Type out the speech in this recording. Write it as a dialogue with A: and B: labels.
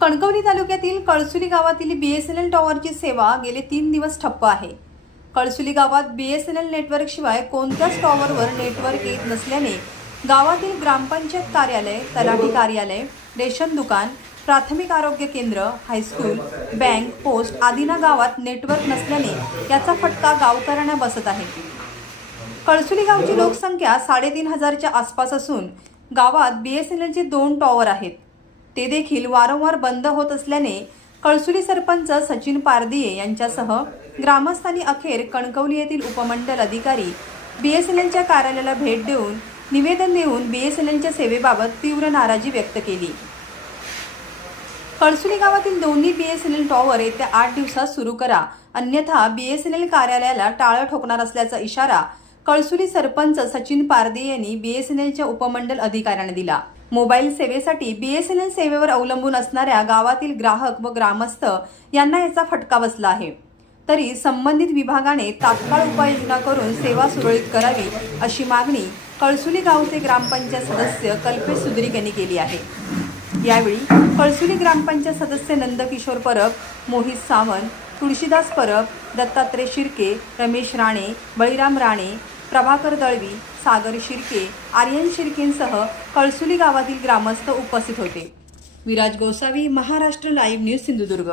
A: कणकवली तालुक्यातील कळसुली गावातील B S N L टॉवरची सेवा गेले तीन दिवस ठप्प आहे. कळसुली गावात बी एस एन एल नेटवर्कशिवाय कोणत्याच टॉवरवर नेटवर्क येत नसल्याने गावातील ग्रामपंचायत कार्यालय तलाठी कार्यालय रेशन दुकान प्राथमिक आरोग्य केंद्र हायस्कूल बँक पोस्ट आदींना गावात नेटवर्क नसल्याने याचा फटका गावकऱ्यांना बसत आहे. कळसुली गावची लोकसंख्या साडेतीन हजारच्या आसपास असून गावात बी एस एन एलचे दोन टॉवर आहेत. ते देखील वारंवार बंद होत असल्याने कळसुली सरपंच सचिन पारदिये यांच्यासह ग्रामस्थांनी अखेर कणकवली येथील उपमंडल अधिकारी बी एस एन एलच्या कार्यालयाला भेट देऊन निवेदन देऊन बी एस एन एलच्या सेवेबाबत तीव्र नाराजी व्यक्त केली. कळसुली गावातील दोन्ही B S N L tower येत्या आठ दिवसात सुरू करा. अन्यथा बी एस एन एल कार्यालयाला टाळं ठोकणार असल्याचा इशारा कळसुली सरपंच सचिन पारदे यांनी बी एस एन एलच्या उपमंडल अधिकाऱ्यांना दिला. मोबाईल सेवेसाठी बी एस एन एल सेवेवर अवलंबून असणाऱ्या गावातील ग्राहक व ग्रामस्थ यांना याचा फटका बसला आहे. तरी संबंधित विभागाने तात्काळ उपाययोजना करून सेवा सुरळीत करावी अशी मागणी कळसुली गावचे ग्रामपंचायत सदस्य कल्पेश सुद्रिक यांनी केली आहे. यावेळी कळसुली ग्रामपंचायत सदस्य नंदकिशोर परब मोहित सावंत तुळशीदास परब दत्तात्रय शिर्के रमेश राणे बळीराम राणे प्रभाकर दळवी सागर शिर्के आर्यन शिर्केंसह कळसुली गावातील ग्रामस्थ उपस्थित होते. Viraj Gosavi Maharashtra live news Sindhudurg.